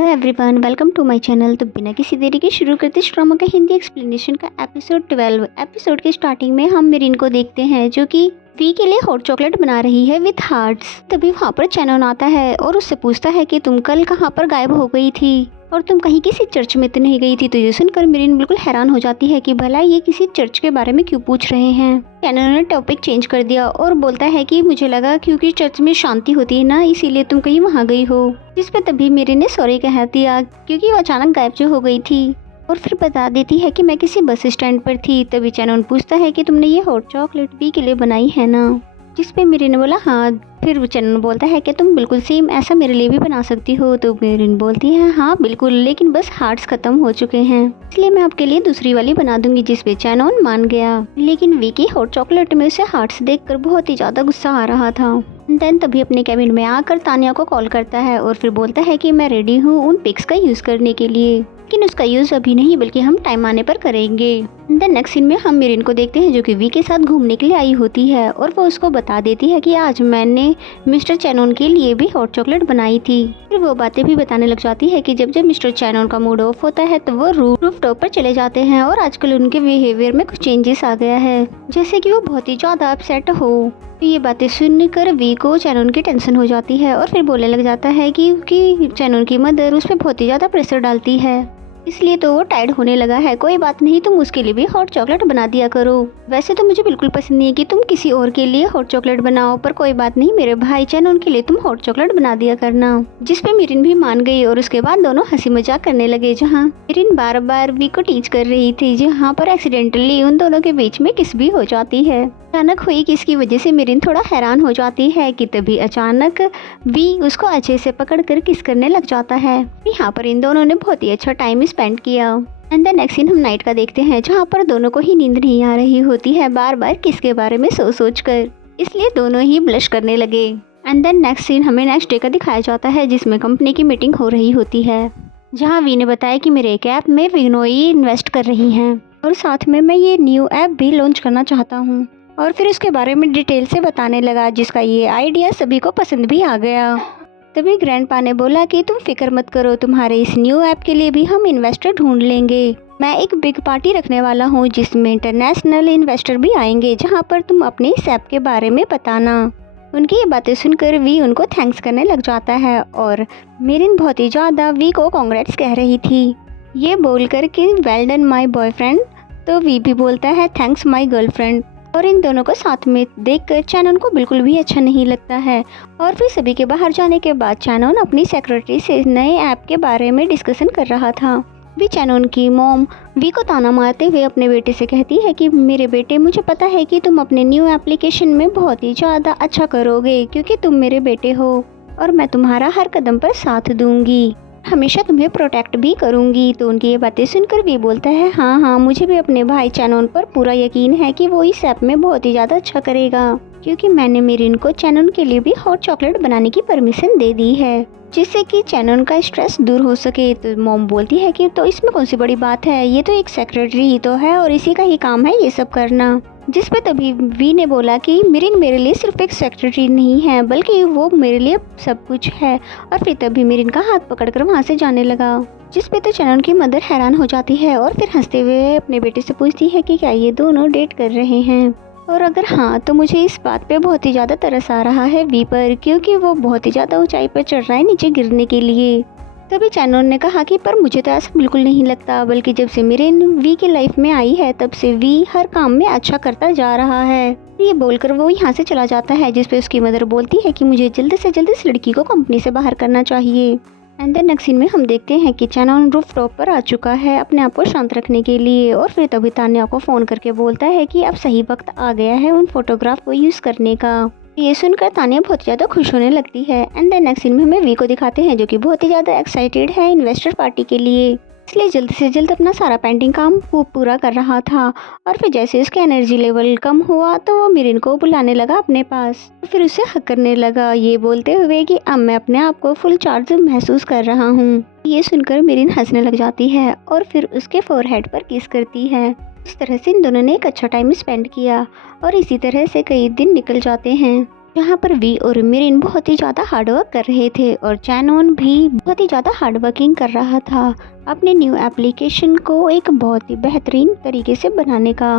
Hello everyone, welcome to my channel. तो बिना किसी देरी के शुरू करते इस ड्रामा का हिंदी एक्सप्लेनेशन का एपिसोड 12। एपिसोड के स्टार्टिंग में हम मिरिन को देखते हैं जो कि वी के लिए हॉट चॉकलेट बना रही है विथ हार्ट्स। तभी वहाँ पर चैनन आता है और उससे पूछता है कि तुम कल कहाँ पर गायब हो गई थी और तुम कहीं किसी चर्च में तो नहीं गई थी। तो ये सुनकर मिरिन बिल्कुल हैरान हो जाती है कि भला ये किसी चर्च के बारे में क्यों पूछ रहे हैं। चैनन ने टॉपिक चेंज कर दिया और बोलता है कि मुझे लगा क्योंकि चर्च में शांति होती है ना, इसीलिए तुम कहीं वहाँ गई हो। जिस पे तभी मिरिन ने सॉरी कह दिया क्योंकि वो अचानक गायब जो हो गई थी और फिर बता देती है कि मैं किसी बस स्टैंड पर थी। तभी चैनन पूछता है कि तुमने ये हॉट चॉकलेट वी के लिए बनाई है ना, जिस पे मिरिन ने बोला हाँ। फिर चैनन बोलता है कि तुम बिल्कुल सेम ऐसा मेरे लिए भी बना सकती हो। तो मिरिन बोलती है हाँ बिल्कुल, लेकिन बस हार्ट्स खत्म हो चुके हैं, इसलिए मैं आपके लिए दूसरी वाली बना दूंगी। जिस पे चैनन मान गया, लेकिन विकी हॉट चॉकलेट में उसे हार्ट्स देखकर बहुत ही ज्यादा गुस्सा आ रहा था। देन तभी अपने कैबिन में आकर तानिया को कॉल करता है और फिर बोलता है कि मैं रेडी हूँ उन पिक्स का यूज करने के लिए, लेकिन उसका यूज अभी नहीं बल्कि हम टाइम आने पर करेंगे। देन नेक्स्ट सीन में हम मिरिन को देखते हैं जो कि वी के साथ घूमने के लिए आई होती है और वो उसको बता देती है कि आज मैंने मिस्टर चैनन के लिए भी हॉट चॉकलेट बनाई थी। फिर वो बातें भी बताने लग जाती है कि जब जब मिस्टर चैनन का मूड ऑफ होता है तो वो रूफ टॉप पर चले जाते हैं और आजकल उनके बिहेवियर में कुछ चेंजेस आ गया है, जैसे कि वो बहुत ही ज्यादा अपसेट हो। तो ये बातें सुनकर वी को चैनन की टेंशन हो जाती है और फिर बोलने लग जाता है कि चैनन की मदर उस पर बहुत ही ज्यादा प्रेशर डालती है, इसलिए तो वो टायर्ड होने लगा है। कोई बात नहीं, तुम उसके लिए भी हॉट चॉकलेट बना दिया करो। वैसे तो मुझे बिल्कुल पसंद नहीं है कि तुम किसी और के लिए हॉट चॉकलेट बनाओ, पर कोई बात नहीं, मेरे भाई चैनन के लिए तुम हॉट चॉकलेट बना दिया करना। जिस पे मिरिन भी मान गई और उसके बाद दोनों हंसी मजाक करने लगे, जहाँ मिरिन बार बार वी को टीच कर रही थी, जहाँ पर एक्सीडेंटली उन दोनों के बीच में किस भी हो जाती है। अचानक हुई किसकी वजह से मिरिन थोड़ा हैरान हो जाती है कि तभी अचानक वी उसको अच्छे से पकड़कर किस करने लग जाता है। यहाँ पर इन दोनों ने बहुत ही अच्छा टाइम स्पेंड किया। एंड देन नेक्स्ट सीन हम नाइट का देखते हैं, जहाँ पर दोनों को ही नींद नहीं आ रही होती है, बार बार किसके बारे में सोच कर, इसलिए दोनों ही ब्लश करने लगे। एंड देन नेक्स्ट सीन हमें नेक्स्ट डे का दिखाया जाता है, जिसमें कंपनी की मीटिंग हो रही होती है, जहाँ वी ने बताया कि मेरे एक ऐप में विग्नोई इन्वेस्ट कर रही हैं और साथ में मैं ये न्यू ऐप भी लॉन्च करना चाहता हूँ। और फिर उसके बारे में डिटेल से बताने लगा, जिसका ये आइडिया सभी को पसंद भी आ गया। तभी ग्रैंडपा ने बोला कि तुम फिक्र मत करो, तुम्हारे इस न्यू ऐप के लिए भी हम इन्वेस्टर ढूंढ लेंगे। मैं एक बिग पार्टी रखने वाला हूँ जिसमें इंटरनेशनल इन्वेस्टर भी आएंगे, जहाँ पर तुम अपने इस ऐप के बारे में बताना। उनकी ये बातें सुनकर वी उनको थैंक्स करने लग जाता है और मिरिन बहुत ही ज़्यादा वी को कांग्रेट्स कह रही थी, ये बोलकर कि वेल डन माई बॉयफ्रेंड। तो वी भी बोलता है थैंक्स माई गर्लफ्रेंड। और इन दोनों को साथ में देखकर चैनन को बिल्कुल भी अच्छा नहीं लगता है। और फिर सभी के बाहर जाने के बाद चैनन अपनी सेक्रेटरी से नए ऐप के बारे में डिस्कशन कर रहा था। भी चैनन की मॉम वी को ताना मारते हुए अपने बेटे से कहती है कि मेरे बेटे, मुझे पता है कि तुम अपने न्यू एप्लीकेशन में बहुत ही ज़्यादा अच्छा करोगे क्योंकि तुम मेरे बेटे हो और मैं तुम्हारा हर कदम पर साथ दूंगी, हमेशा तुम्हें प्रोटेक्ट भी करूंगी। तो उनकी ये बातें सुनकर भी बोलता है हाँ, मुझे भी अपने भाई चैनन पर पूरा यकीन है कि वो इस ऐप में बहुत ही ज़्यादा अच्छा करेगा, क्योंकि मैंने मिरिन को चैनन के लिए भी हॉट चॉकलेट बनाने की परमिशन दे दी है, जिससे कि चैनन का स्ट्रेस दूर हो सके। तो मॉम बोलती है कि तो इसमें कौन सी बड़ी बात है, ये तो एक सेक्रेटरी ही तो है और इसी का ही काम है ये सब करना। जिस पे तभी वी ने बोला कि मिरिन मेरे लिए सिर्फ एक सेक्रेटरी नहीं है बल्कि वो मेरे लिए सब कुछ है। और फिर तभी मिरिन का हाथ पकड़कर वहाँ से जाने लगा, जिस पे तो चैनन की मदर हैरान हो जाती है और फिर हंसते हुए अपने बेटे से पूछती है कि क्या ये दोनों डेट कर रहे हैं, और अगर हाँ तो मुझे इस बात पे बहुत ही ज़्यादा तरस आ रहा है वी पर, क्योंकि वो बहुत ही ज़्यादा ऊंचाई पर चढ़ रहा है नीचे गिरने के लिए। तभी चैनन ने कहा कि पर मुझे तो ऐसा बिल्कुल नहीं लगता, बल्कि जब से मिरिन वी की लाइफ में आई है तब से वी हर काम में अच्छा करता जा रहा है। ये बोलकर वो यहाँ से चला जाता है, जिस पे उसकी मदर बोलती है कि मुझे जल्द से जल्द इस लड़की को कंपनी से बाहर करना चाहिए। एंड देन नेक्स्ट सीन में हम देखते हैं कि चैनन रूफ टॉप पर आ चुका है अपने आप को शांत रखने के लिए और फिर तभी तान्या को फ़ोन करके बोलता है कि अब सही वक्त आ गया है उन फोटोग्राफ को यूज़ करने का। ये सुनकर तान्या बहुत ज़्यादा खुश होने लगती है। एंड देन नेक्स्ट सीन में हमें वी को दिखाते हैं जो कि बहुत ही ज़्यादा एक्साइटेड है इन्वेस्टर पार्टी के लिए, इसलिए जल्द से जल्द अपना सारा पेंटिंग काम पूरा कर रहा था। और फिर जैसे उसका एनर्जी लेवल कम हुआ तो वो मिरिन को बुलाने लगा अपने पास, फिर उसे हक करने लगा, ये बोलते हुए कि अब मैं अपने आप को फुल चार्ज महसूस कर रहा हूँ। ये सुनकर मिरिन हंसने लग जाती है और फिर उसके फोरहेड पर किस करती है। इस तरह से इन दोनों ने एक अच्छा टाइम स्पेंड किया और इसी तरह से कई दिन निकल जाते हैं। जहाँ पर वी और मिरिन बहुत ही ज़्यादा हार्डवर्क कर रहे थे और चैनोन भी बहुत ही ज़्यादा हार्डवर्किंग कर रहा था अपने न्यू एप्लीकेशन को एक बहुत ही बेहतरीन तरीके से बनाने का।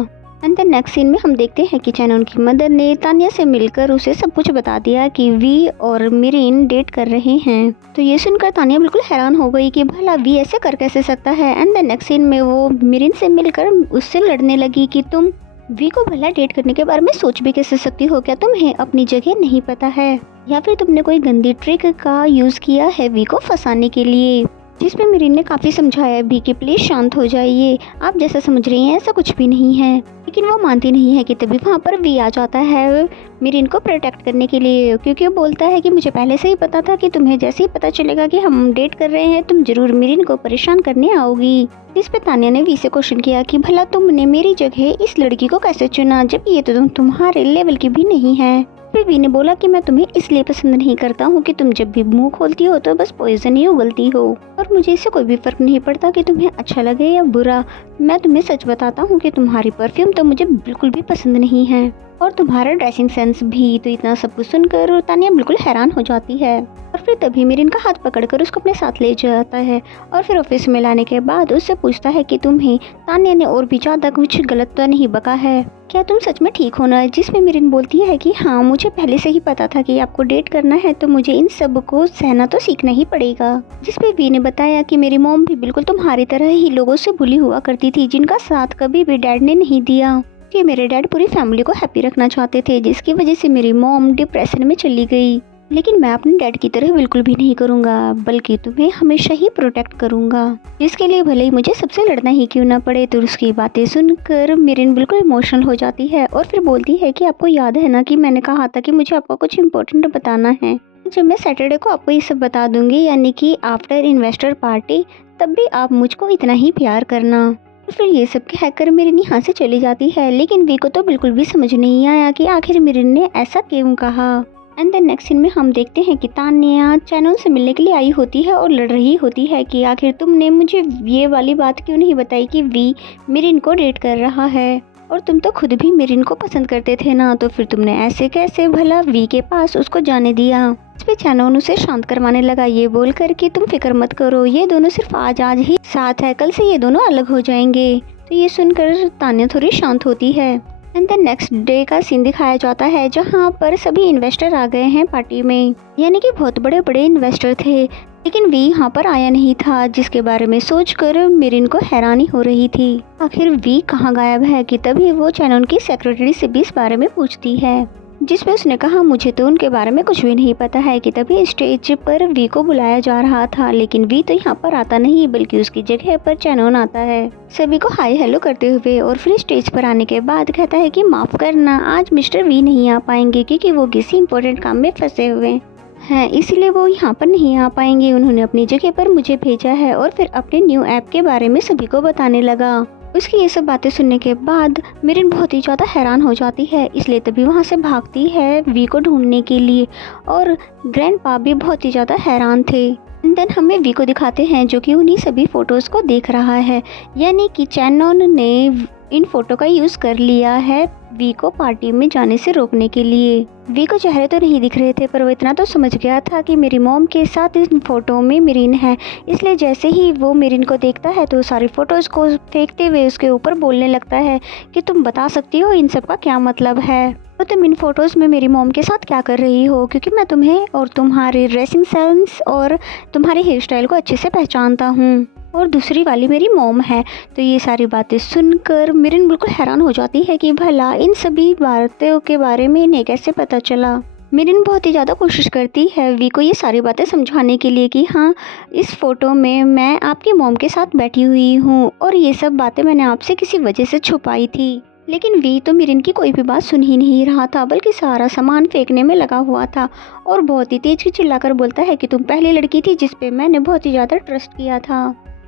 एंड द नेक्स्ट सीन में हम देखते हैं कि चैनोन की मदर ने तानिया से मिलकर उसे सब कुछ बता दिया कि वी और मिरिन डेट कर रहे हैं। तो ये सुनकर तानिया बिल्कुल हैरान हो गई कि भला वी ऐसे कर कैसे सकता है। एंड द नेक्स्ट सीन में वो मिरिन से मिलकर उससे लड़ने लगी कि तुम वी को भला डेट करने के बारे में सोच भी कैसे सकती हो, क्या तुम्हें अपनी जगह नहीं पता है या फिर तुमने कोई गंदी ट्रिक का यूज़ किया है वी को फंसाने के लिए। जिस पे मिरिन ने काफ़ी समझाया भी कि प्लीज़ शांत हो जाइए, आप जैसा समझ रही हैं ऐसा कुछ भी नहीं है, लेकिन वो मानती नहीं है कि तभी वहाँ पर वी आ जाता है मिरिन को प्रोटेक्ट करने के लिए, क्योंकि वो बोलता है कि मुझे पहले से ही पता था कि तुम्हें जैसे ही पता चलेगा कि हम डेट कर रहे हैं तुम जरूर मिरिन को परेशान करने आओगी। इस पे तानिया ने वी से क्वेश्चन किया कि भला तुमने मेरी जगह इस लड़की को कैसे चुना जब ये तो तुम्हारे लेवल की भी नहीं है। फिर वी ने बोला कि मैं तुम्हें इसलिए पसंद नहीं करता हूँ कि तुम जब भी मुंह खोलती हो तो बस पॉइजन ही उगलती हो और मुझे इससे कोई भी फर्क नहीं पड़ता कि तुम्हें अच्छा लगे या बुरा। मैं तुम्हें सच बताता हूँ कि तुम्हारी परफ्यूम तो मुझे बिल्कुल भी पसंद नहीं है और तुम्हारा ड्रेसिंग सेंस भी। तो इतना सब कुछ सुनकर तानिया बिल्कुल हैरान हो जाती है और फिर तभी मिरिन का हाथ पकड़कर उसको अपने साथ ले जाता है और फिर ऑफिस में लाने के बाद उससे पूछता है कि तुम्हें तानिया ने और भी ज़्यादा कुछ गलत तो नहीं बका है, क्या तुम सच में ठीक हो ना। जिसमें मिरिन बोलती है कि हाँ मुझे पहले से ही पता था कि आपको डेट करना है तो मुझे इन सब को सहना तो सीखना ही पड़ेगा। जिसपे वी ने बताया कि मेरी मॉम भी बिल्कुल तुम्हारी तरह ही लोगों से बुली हुआ करती थी जिनका साथ कभी भी डैड ने नहीं दिया कि मेरे डैड पूरी फैमिली को हैप्पी रखना चाहते थे, जिसकी वजह से मेरी मॉम डिप्रेशन में चली गई। लेकिन मैं अपने डैड की तरह बिल्कुल भी नहीं करूँगा, बल्कि तुम्हें हमेशा ही प्रोटेक्ट करूँगा, जिसके लिए भले ही मुझे सबसे लड़ना ही क्यों ना पड़े। तो उसकी बातें सुनकर मिरिन बिल्कुल इमोशनल हो जाती है और फिर बोलती है कि आपको याद है ना कि मैंने कहा था कि मुझे आपको कुछ इम्पोर्टेंट बताना है। जब मैं सैटरडे को आपको ये सब बता दूंगी, यानी कि आफ्टर इन्वेस्टर पार्टी, तब भी आप मुझको इतना ही प्यार करना। फिर ये सब कहकर मिरिन यहाँ से चली जाती है, लेकिन वी को तो बिल्कुल भी समझ नहीं आया कि आखिर मिरिन ने ऐसा क्यों कहा। एंड द नेक्स्ट सीन में हम देखते हैं कि तानिया चैनोन से मिलने के लिए आई होती है और लड़ रही होती है कि आखिर तुमने मुझे ये वाली बात क्यों नहीं बताई कि वी मिरिन को डेट कर रहा है और तुम तो खुद भी मिरिन को पसंद करते थे ना, तो फिर तुमने ऐसे कैसे भला वी के पास उसको जाने दिया। इस पे चैनोन उसे शांत करवाने लगा ये बोलकर कि तुम फिक्र मत करो, ये दोनों सिर्फ आज ही साथ है, कल से ये दोनों अलग हो जाएंगे। तो ये सुनकर तानिया थोड़ी शांत होती है। एंड द नेक्स्ट डे का सीन दिखाया जाता है जहाँ पर सभी इन्वेस्टर आ गए हैं पार्टी में, यानी कि बहुत बड़े बड़े इन्वेस्टर थे, लेकिन वी यहाँ पर आया नहीं था, जिसके बारे में सोचकर मिरिन को हैरानी हो रही थी आखिर वी कहाँ गायब है। कि तभी वो चैनोन की सेक्रेटरी से भी इस बारे में पूछती है, जिसपे उसने कहा मुझे तो उनके बारे में कुछ भी नहीं पता है। कि तभी स्टेज पर वी को बुलाया जा रहा था, लेकिन वी तो यहाँ पर आता नहीं बल्कि उसकी जगह पर चैनोन आता है सभी को हाय हेलो करते हुए, और फिर स्टेज पर आने के बाद कहता है कि माफ़ करना आज मिस्टर वी नहीं आ पाएंगे क्योंकि वो किसी इंपॉर्टेंट काम में फंसे हुए हैं, इसलिए वो यहाँ पर नहीं आ पाएंगे। उन्होंने अपनी जगह पर मुझे भेजा है और फिर अपने न्यू ऐप के बारे में सभी को बताने लगा। उसकी ये सब बातें सुनने के बाद मिरिन बहुत ही ज़्यादा हैरान हो जाती है, इसलिए तभी वहाँ से भागती है वी को ढूंढने के लिए, और ग्रैंडपा भी बहुत ही ज़्यादा हैरान थे। देन हमें वी को दिखाते हैं जो कि उन्हीं सभी फ़ोटोज़ को देख रहा है, यानी कि चैनोन ने इन फ़ोटो का यूज़ कर लिया है वी को पार्टी में जाने से रोकने के लिए। वी को चेहरे तो नहीं दिख रहे थे, पर वो इतना तो समझ गया था कि मेरी मॉम के साथ इस फोटो में मिरिन है, इसलिए जैसे ही वो मिरिन को देखता है तो सारी फ़ोटोज़ को फेंकते हुए उसके ऊपर बोलने लगता है कि तुम बता सकती हो इन सब का क्या मतलब है, तो तुम इन फ़ोटोज़ में मेरी मॉम के साथ क्या कर रही हो, क्योंकि मैं तुम्हें और तुम्हारे ड्रेसिंग सेंस और तुम्हारी हेयर स्टाइल को अच्छे से पहचानता हूँ, और दूसरी वाली मेरी मॉम है। तो ये सारी बातें सुनकर मिरिन बिल्कुल हैरान हो जाती है कि भला इन सभी बातों के बारे में इन्हें कैसे पता चला। मिरिन बहुत ही ज़्यादा कोशिश करती है वी को ये सारी बातें समझाने के लिए कि हाँ इस फ़ोटो में मैं आपकी मॉम के साथ बैठी हुई हूँ और ये सब बातें मैंने आपसे किसी वजह से छुपाई थी, लेकिन वी तो मिरिन की कोई भी बात सुन ही नहीं रहा था, बल्कि सारा सामान फेंकने में लगा हुआ था और बहुत ही तेज चिल्लाकर बोलता है कि तुम पहली लड़की थी जिस पे मैंने बहुत ही ज़्यादा ट्रस्ट किया था,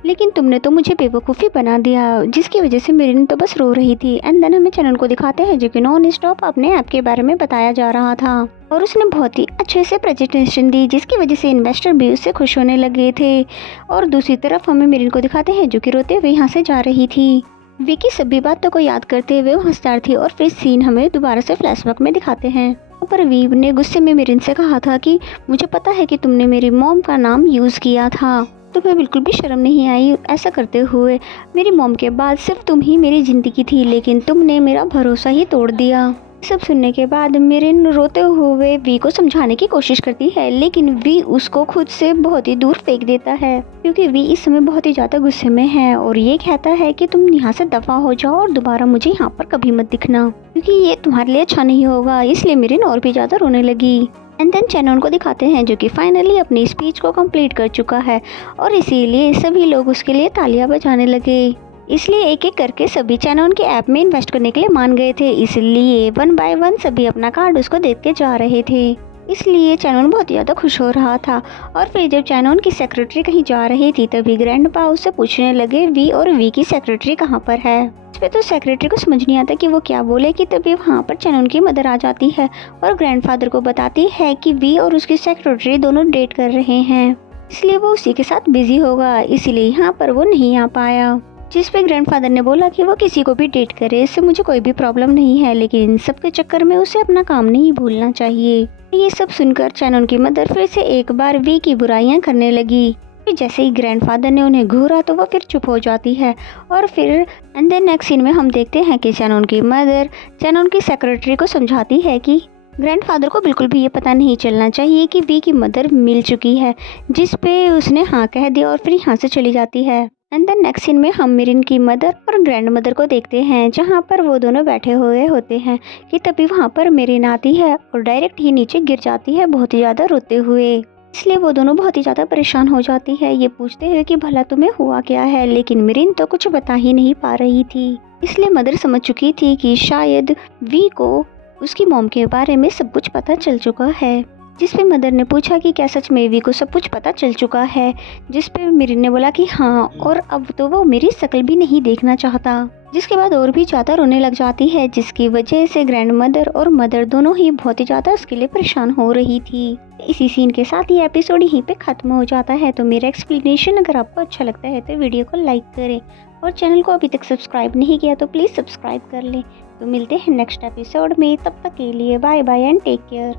लेकिन तुमने तो मुझे बेवकूफ़ी बना दिया, जिसकी वजह से मिरिन तो बस रो रही थी। एंड देन हमें चैनल को दिखाते हैं जो कि नॉन स्टॉप अपने ऐप के बारे में बताया जा रहा था, और उसने बहुत ही अच्छे से प्रेजेंटेशन दी, जिसकी वजह से इन्वेस्टर भी उससे खुश होने लगे थे। और दूसरी तरफ हमें मिरिन को दिखाते हैं जो कि रोते हुए यहाँ से जा रही थी। विकी सभी बातों को याद करते हुए हंसदार थी, और फिर सीन हमें दोबारा से फ्लैशबैक में दिखाते हैं। पर वी ने गुस्से में मिरिन से कहा था कि मुझे पता है कि तुमने मेरी मॉम का नाम यूज़ किया था, तुम्हें बिल्कुल भी शर्म नहीं आई ऐसा करते हुए। मेरी मॉम के बाद सिर्फ तुम ही मेरी ज़िंदगी थी, लेकिन तुमने मेरा भरोसा ही तोड़ दिया। सब सुनने के बाद मिरिन रोते हुए वी को समझाने की कोशिश करती है, लेकिन वी उसको खुद से बहुत ही दूर फेंक देता है क्योंकि वी इस समय बहुत ही ज़्यादा गुस्से में है और ये कहता है कि तुम यहाँ से दफा हो जाओ और दोबारा मुझे यहाँ पर कभी मत दिखना, क्योंकि ये तुम्हारे लिए अच्छा नहीं होगा। इसलिए मिरिन और भी ज़्यादा रोने लगी। एंड देन चैनन को दिखाते हैं जो कि फाइनली अपनी स्पीच को कंप्लीट कर चुका है और इसीलिए सभी लोग उसके लिए तालियां बजाने लगे। इसलिए एक एक करके सभी चैनन के ऐप में इन्वेस्ट करने के लिए मान गए थे, इसलिए 1 बाय 1 सभी अपना कार्ड उसको देते जा रहे थे। इसलिए चैनन बहुत ज़्यादा खुश हो रहा था। और फिर जब चैनन की सेक्रेटरी कहीं जा रही थी तभी ग्रैंडपा उससे पूछने लगे वी और वी की सेक्रेटरी कहाँ पर है। इस पे तो सेक्रेटरी को समझ नहीं आता कि वो क्या बोले कि तभी वहाँ पर चैनन की मदर आ जाती है और ग्रैंडफादर को बताती है कि वी और उसकी सेक्रेटरी दोनों डेट कर रहे हैं, इसलिए वो उसी के साथ बिजी होगा, इसीलिए यहाँ पर वो नहीं आ पाया। जिस पे ग्रैंडफादर ने बोला कि वो किसी को भी डेट करे, इससे मुझे कोई भी प्रॉब्लम नहीं है, लेकिन इन सब के चक्कर में उसे अपना काम नहीं भूलना चाहिए। ये सब सुनकर चैनन की मदर फिर से एक बार वी की बुराइयां करने लगी। जैसे ही ग्रैंडफादर ने उन्हें घूरा तो वो फिर चुप हो जाती है। और फिर एंड देन नेक्स्ट सीन में हम देखते हैं कि चैनन की मदर चैनन की सेक्रेटरी को समझाती है कि ग्रैंडफादर को बिल्कुल भी ये पता नहीं चलना चाहिए कि वी की मदर मिल चुकी है, जिस पे उसने हाँ कह दिया और फिर यहाँ से चली जाती है। एंड देन नेक्स्ट सीन में हम मिरिन की मदर और ग्रैंड मदर को देखते हैं जहाँ पर वो दोनों बैठे हुए होते हैं कि तभी वहाँ पर मिरिन आती है और डायरेक्ट ही नीचे गिर जाती है बहुत ही ज़्यादा रोते हुए। इसलिए वो दोनों बहुत ही ज़्यादा परेशान हो जाती है, ये पूछते हुए कि भला तुम्हें हुआ क्या है, लेकिन मिरिन तो कुछ बता ही नहीं पा रही थी। इसलिए मदर समझ चुकी थी कि शायद वी को उसकी मॉम के बारे में सब कुछ पता चल चुका है। जिस पे मदर ने पूछा कि क्या सच में वी को सब कुछ पता चल चुका है, जिस पे मिरिन ने बोला कि हाँ, और अब तो वो मेरी शक्ल भी नहीं देखना चाहता। जिसके बाद और भी ज़्यादा रोने लग जाती है, जिसकी वजह से ग्रैंड मदर और मदर दोनों ही बहुत ही ज़्यादा उसके लिए परेशान हो रही थी। इसी सीन के साथ ये एपिसोड यहीं पे ख़त्म हो जाता है। तो मेरा एक्सप्लेनेशन अगर आपको अच्छा लगता है तो वीडियो को लाइक करें और चैनल को अभी तक सब्सक्राइब नहीं किया तो प्लीज़ सब्सक्राइब कर लें। तो मिलते हैं नेक्स्ट एपिसोड में, तब तक के लिए bye bye and take care.